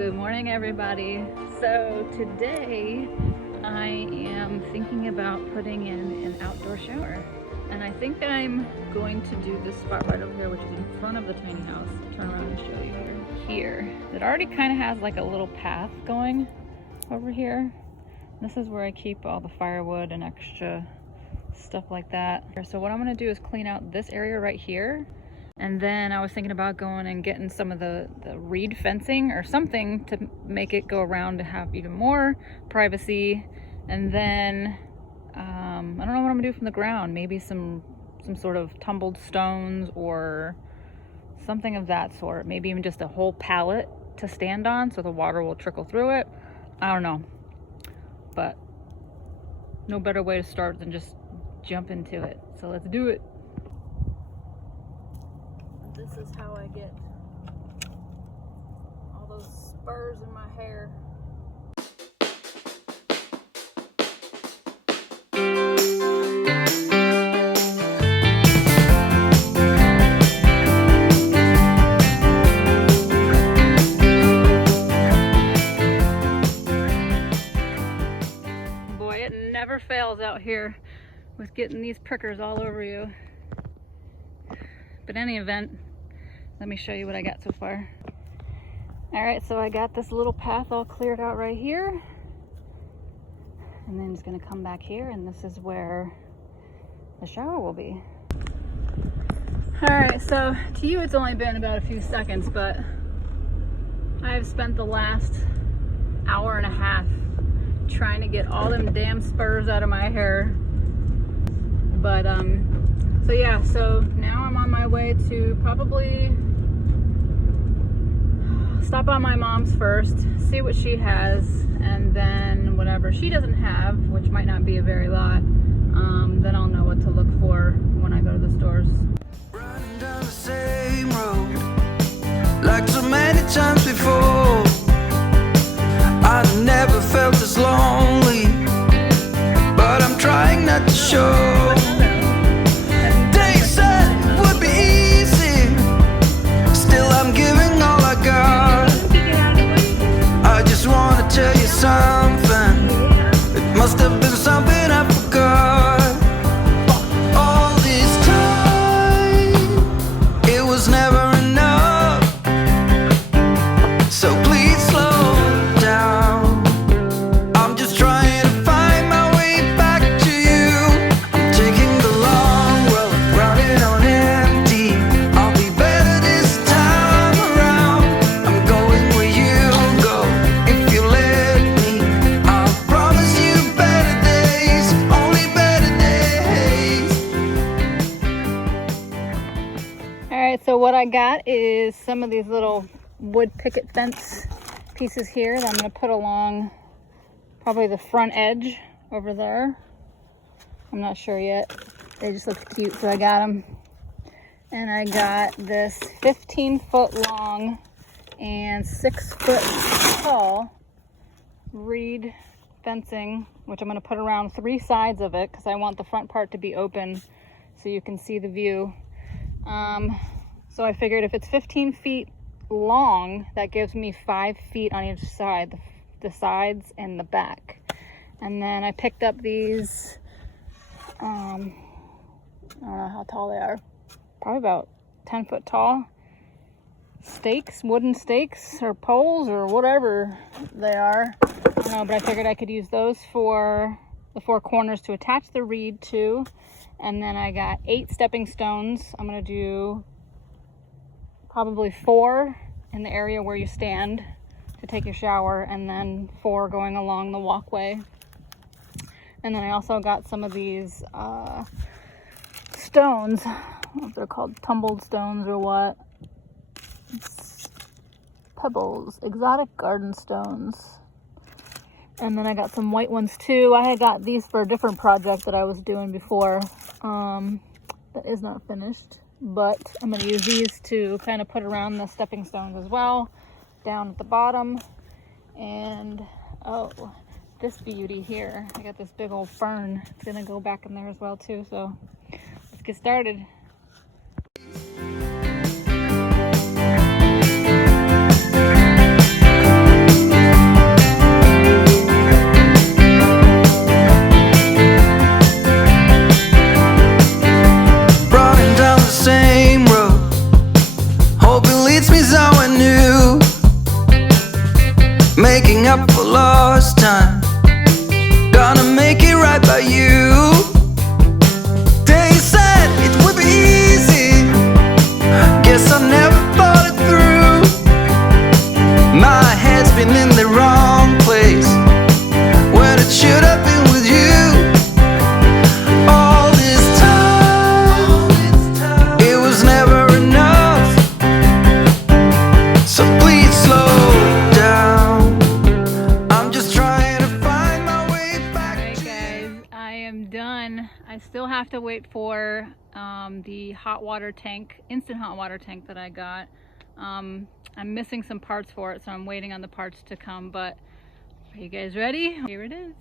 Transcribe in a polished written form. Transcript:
Good morning, everybody. So today I am thinking about putting in an outdoor shower, and I think I'm going to do this spot right over here, which is in front of the tiny house. Turn around and show you here. It already kind of has like a little path going over here. This is where I keep all the firewood and extra stuff like that. So what I'm going to do is clean out this area right here. And then I was thinking about going and getting some of the reed fencing or something to make it go around to have even more privacy. And then I don't know what I'm gonna do from the ground. Maybe some sort of tumbled stones or something of that sort. Maybe even just a whole pallet to stand on so the water will trickle through it. I don't know. But no better way to start than just jump into it. So let's do it. This is how I get all those spurs in my hair. Boy, it never fails out here with getting these prickers all over you. But in any event, let me show you what I got so far. All right, so I got this little path all cleared out right here. And then it's gonna come back here, and this is where the shower will be. All right, so to you it's only been about a few seconds, but I've spent the last hour and a half trying to get all them damn spurs out of my hair. But so yeah, so now I'm on my way to probably stop on my mom's first, see what she has, and then whatever she doesn't have, which might not be a very lot, then I'll know what to look for when I go to the stores. Running down the same road, like so many times before. I never felt as lonely, but I'm trying not to show. They said it would be easy, still I'm giving all I got. I just want to tell you something, it must have been something I forgot. All this time, it was never enough, so please slow down. I'm just trying to find my way back to you. I'm taking the long road, running on empty. I'll be better this time around. I'm going where you go if you let me. I'll promise you better days, only better days. All right, so what I got is some of these little wood picket fence pieces here that I'm going to put along probably the front edge over there. I'm not sure yet. They just look cute, so I got them. And I got this 15-foot long and 6-foot tall reed fencing, which I'm going to put around 3 sides of it because I want the front part to be open so you can see the view. So I figured if it's 15 feet long, that gives me 5 feet on each side, the sides and the back. And then I picked up these, I don't know how tall they are, probably about 10 foot tall stakes, wooden stakes or poles or whatever they are. I don't know, but I figured I could use those for the 4 corners to attach the reed to. And then I got 8 stepping stones. I'm gonna do probably 4 in the area where you stand to take your shower, and then 4 going along the walkway. And then I also got some of these stones. I don't know if they're called tumbled stones or what. Pebbles, exotic garden stones. And then I got some white ones too. I had got these for a different project that I was doing before. That is not finished, but I'm going to use these to kind of put around the stepping stones as well, down at the bottom. And oh, this beauty here, I got this big old fern. It's going to go back in there as well too, so let's get started. still have to wait for the hot water tank, instant hot water tank that I got. I'm missing some parts for it, so I'm waiting on the parts to come, but are you guys ready? Here it is.